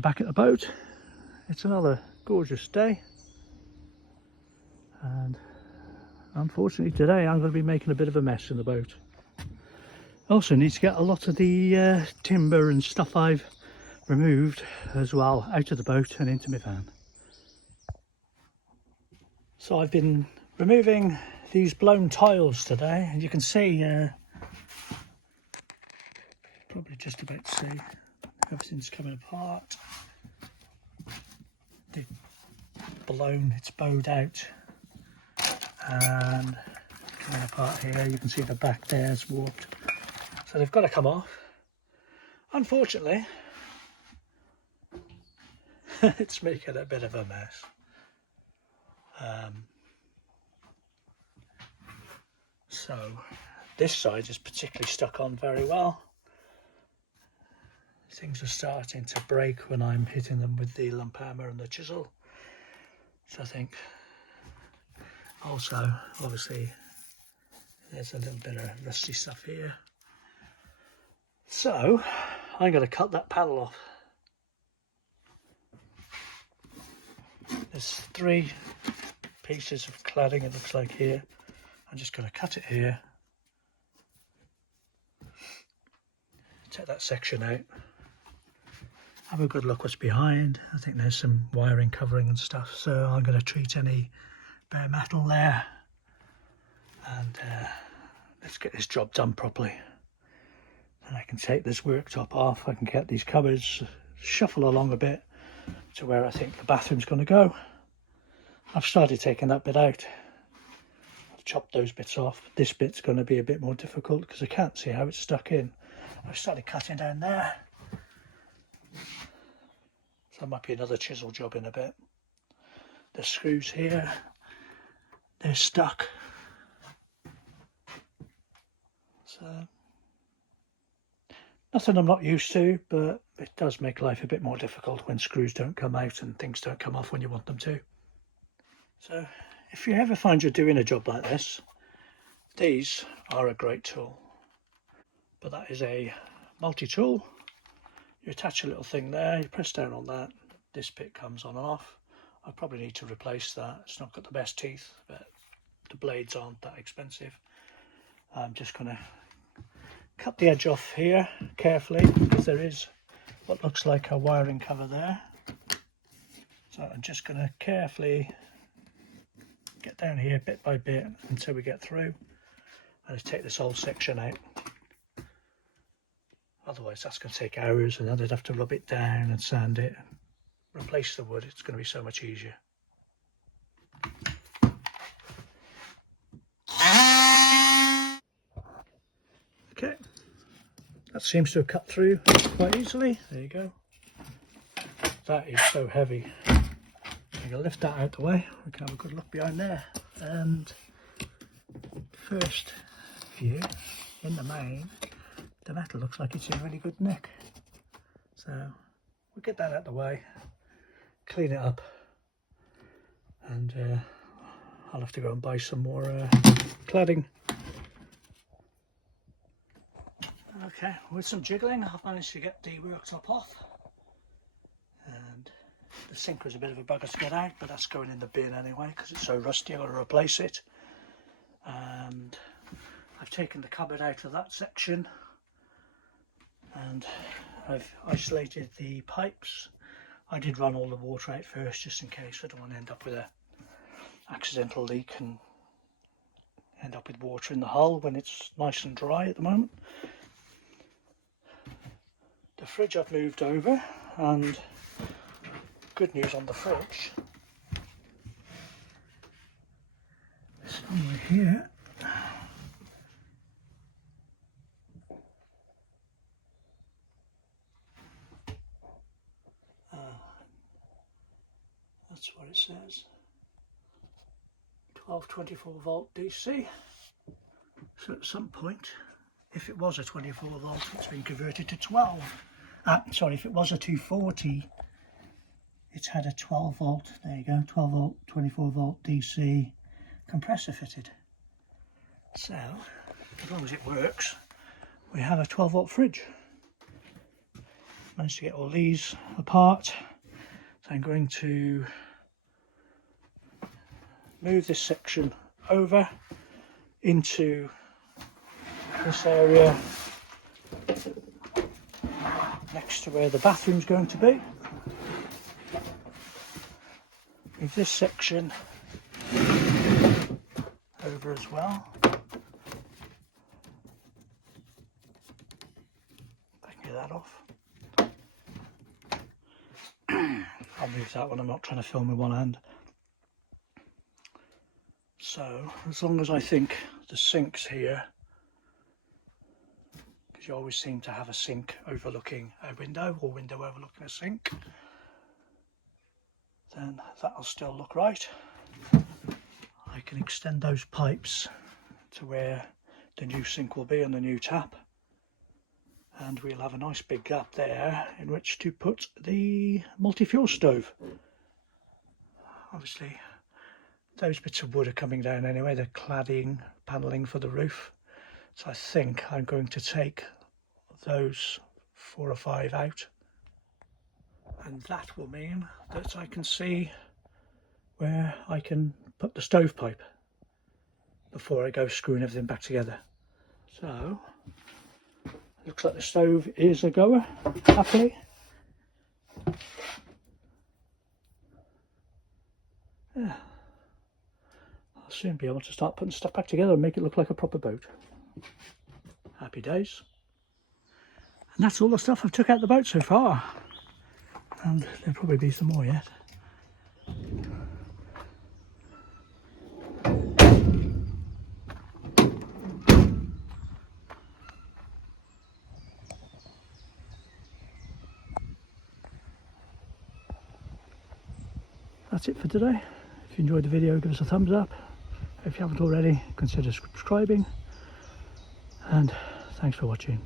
back at the boat. It's another gorgeous day, and unfortunately today I'm going to be making a bit of a mess in the boat. Also need to get a lot of the timber and stuff I've removed as well out of the boat and into my van. So I've been removing these blown tiles today, and you can see, probably just about to see, everything's coming apart. They've blown, it's bowed out and coming apart here. You can see the back there is warped, so they've got to come off. Unfortunately, it's making a bit of a mess. So this side is particularly stuck on very well. Things are starting to break when I'm hitting them with the lump hammer and the chisel. So I think also, obviously, there's a little bit of rusty stuff here. So I'm going to cut that panel off. There's 3 pieces of cladding, it looks like here. I'm just going to cut it here. Take that section out. Have a good look what's behind. I think there's some wiring covering and stuff, so I'm going to treat any bare metal there, and let's get this job done properly. And I can take this worktop off. I can get these cupboards, shuffle along a bit to where I think the bathroom's going to go. I've started taking that bit out. I've chopped those bits off. This bit's going to be a bit more difficult because I can't see how it's stuck in. I've started cutting down there. So that might be another chisel job in a bit. The screws here, they're stuck. So nothing I'm not used to, but it does make life a bit more difficult when screws don't come out and things don't come off when you want them to. So if you ever find you're doing a job like this, these are a great tool. But that is a multi-tool. You attach a little thing there, you press down on that, this bit comes on and off. I probably need to replace that. It's not got the best teeth, but the blades aren't that expensive. I'm just going to cut the edge off here carefully because there is what looks like a wiring cover there. So I'm just going to carefully get down here bit by bit until we get through, and just take this whole section out. Otherwise that's going to take hours, and then I'd have to rub it down and sand it and replace the wood. It's going to be so much easier. Okay, that seems to have cut through quite easily. There you go. That is so heavy. I'm going to lift that out the way. We can have a good look behind there. And first view, in the main, the metal looks like it's in really good nick. So we'll get that out the way, clean it up, and I'll have to go and buy some more cladding. Okay, with some jiggling I've managed to get the worktop off, and the sink was a bit of a bugger to get out, but that's going in the bin anyway because it's so rusty. I've got to replace it. And I've taken the cupboard out of that section, and I've isolated the pipes. I did run all the water out first just in case. I don't want to end up with an accidental leak and end up with water in the hull when it's nice and dry at the moment. The fridge I've moved over, and good news on the fridge, somewhere here that's what it says, 1224 volt DC. So at some point, if it was a 24 volt, it's been converted to 12. Sorry, if it was a 240, it's had a 12 volt, there you go, 12 volt, 24 volt DC compressor fitted. So, as long as it works, we have a 12 volt fridge. managed to get all these apart. So I'm going to move this section over into this area next to where the bathroom's going to be. Move this section over as well. I can get that off. I'll move that one, I'm not trying to film with one hand. So, as long as I think the sink's here, because you always seem to have a sink overlooking a window, or window overlooking a sink, then that'll still look right. I can extend those pipes to where the new sink will be and the new tap, and we'll have a nice big gap there in which to put the multi-fuel stove. Obviously those bits of wood are coming down anyway, the cladding, panelling for the roof, so I think I'm going to take those 4 or 5 out, and that will mean that I can see where I can put the stovepipe before I go screwing everything back together. So looks like the stove is a goer, happily. Yeah, I'll soon be able to start putting stuff back together and make it look like a proper boat. Happy days. And that's all the stuff I've took out the boat so far, and there'll probably be some more yet. That's it for today. If you enjoyed the video, give us a thumbs up. If you haven't already, consider subscribing, and thanks for watching.